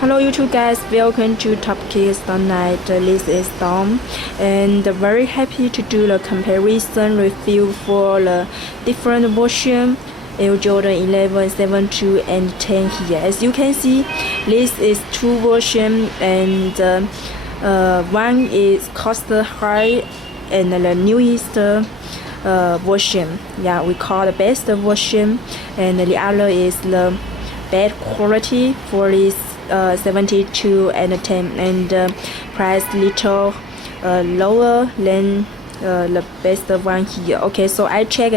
Hello YouTube guys, welcome to Top Kids Tonight. This is Dom and very happy to do the comparison review for the different version Air Jordan 11, 7, 2 and 10 here. As you can see, this is two version and one is cost high and the newest version. Yeah, we call the best version, and the other is the bad quality for this 72 and 10, and price little lower than the best one here. Okay, so I check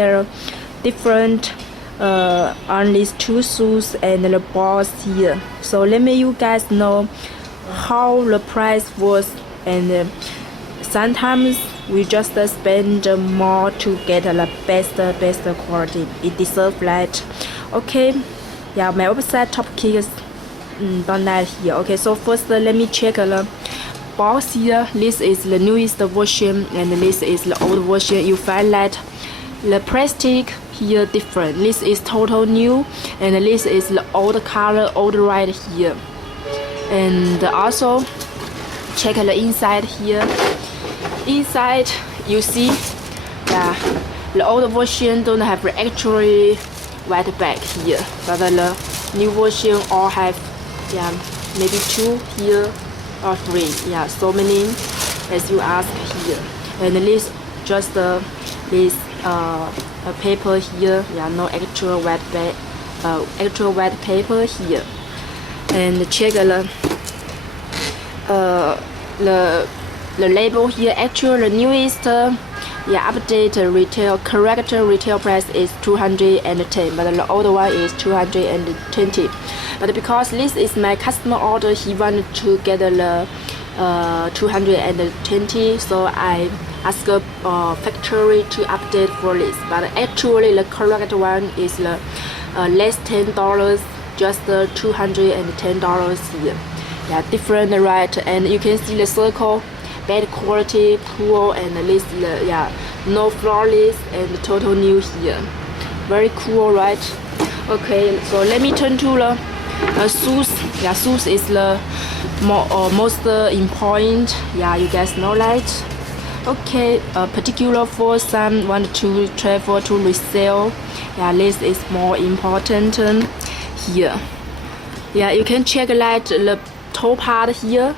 different on these two shoes and the balls here. So let me you guys know how the price was, and sometimes we just spend more to get the best quality. It deserves that. Okay, yeah, my website Top Kids Tonight here. Okay, so first let me check the box here. This is the newest version and this is the old version. You find that the plastic here different. This is total new and this is the old color, old right here. And also check the inside here. Inside you see, yeah, the old version don't have actually white back here, but the new version all have, yeah, maybe two here or three. Yeah, so many as you ask here. And this just this paper here. Yeah, no actual white back, actual white paper here. And check the label here. Actually, the newest update retail correct retail price is 210, but the old one is 220. But because this is my customer order, he wanted to get the 220, so I asked factory to update for this. But actually, the correct one is less $10, just $210 here. Yeah, different, right? And you can see the circle, bad quality, cool, and this no flawless and total new here. Very cool, right? Okay, so let me turn to the shoes. Yeah, shoes is the most important. Yeah, you guys know that. Okay, particular for some want to travel to resell. Yeah, this is more important here. Yeah, you can check that the toe part here.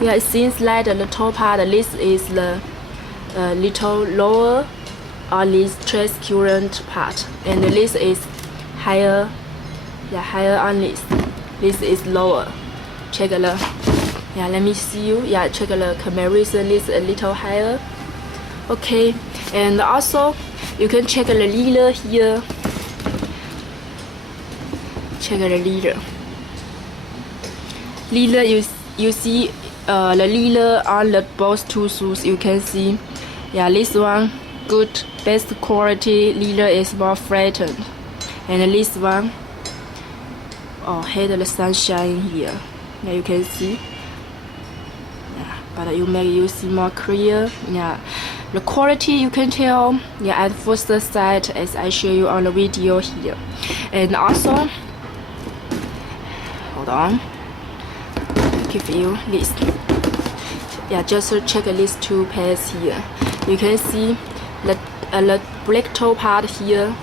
Yeah, it seems like the top part, this is the little lower on this transparent part, and this is higher. Yeah, higher on this. This is lower. Check the. Yeah, let me see you. Yeah, check the comparison. This a little higher. Okay, and also you can check the leader here. Check the leader. Leader, you see. The leather on the both two shoes, you can see, yeah, this one good, best quality leather is more flattened, and this one had the sunshine here. Yeah, you can see. Yeah, but you see more clear. Yeah, the quality you can tell. Yeah, at first sight, as I show you on the video here, and also, hold on. Give you this. Yeah, just check these two pairs here. You can see the black toe part here.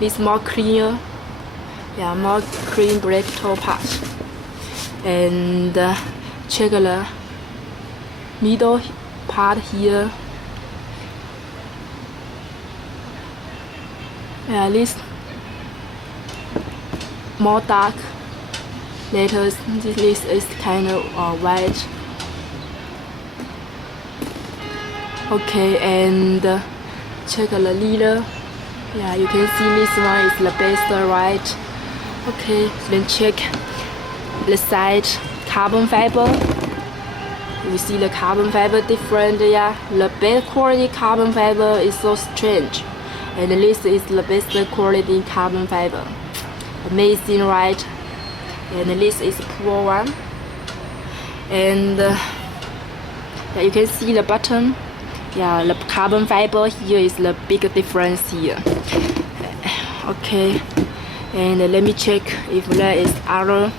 This more clear. Yeah, more clean black toe part. And check the middle part here. Yeah, this more dark. Later, this is kind of white. Okay, and check the leather. Yeah, you can see this one is the best, right? Okay, then check the side carbon fiber. You see the carbon fiber different. Yeah, the best quality carbon fiber is so strange, and this is the best quality carbon fiber. Amazing, right? And this is poor one, and yeah, you can see the bottom. Yeah, the carbon fiber here is the big difference here. Okay, and let me check if there is other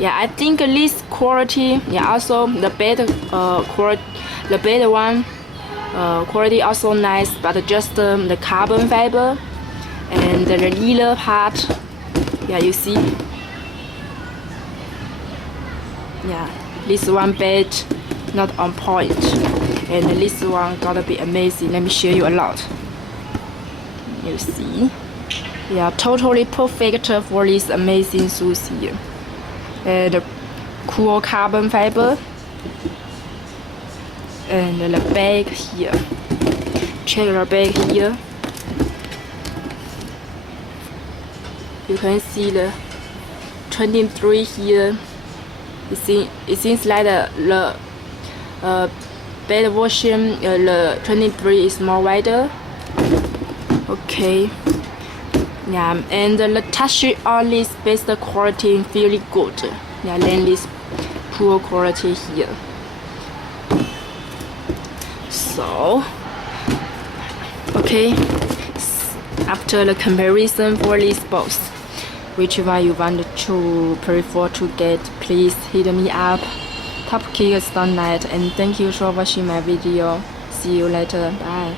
Yeah, I think this quality, yeah, also the better the better one quality also nice, but just the carbon fiber and the inner part, yeah, you see, yeah, this one bed not on point, and this one gotta be amazing. Let me show you a lot. You see, yeah, totally perfect for these amazing shoes here. And cool carbon fiber, and the bag here. Check the bag here. You can see the 23 here. It seems like the bed version, the 23 is more wider. Okay. Yeah, and the touch on this best quality really good. Yeah, then this poor quality here. So, okay, after the comparison for these both, which one you want to prefer to get, please hit me up. Top Kick Stone Night, and thank you for watching my video. See you later. Bye.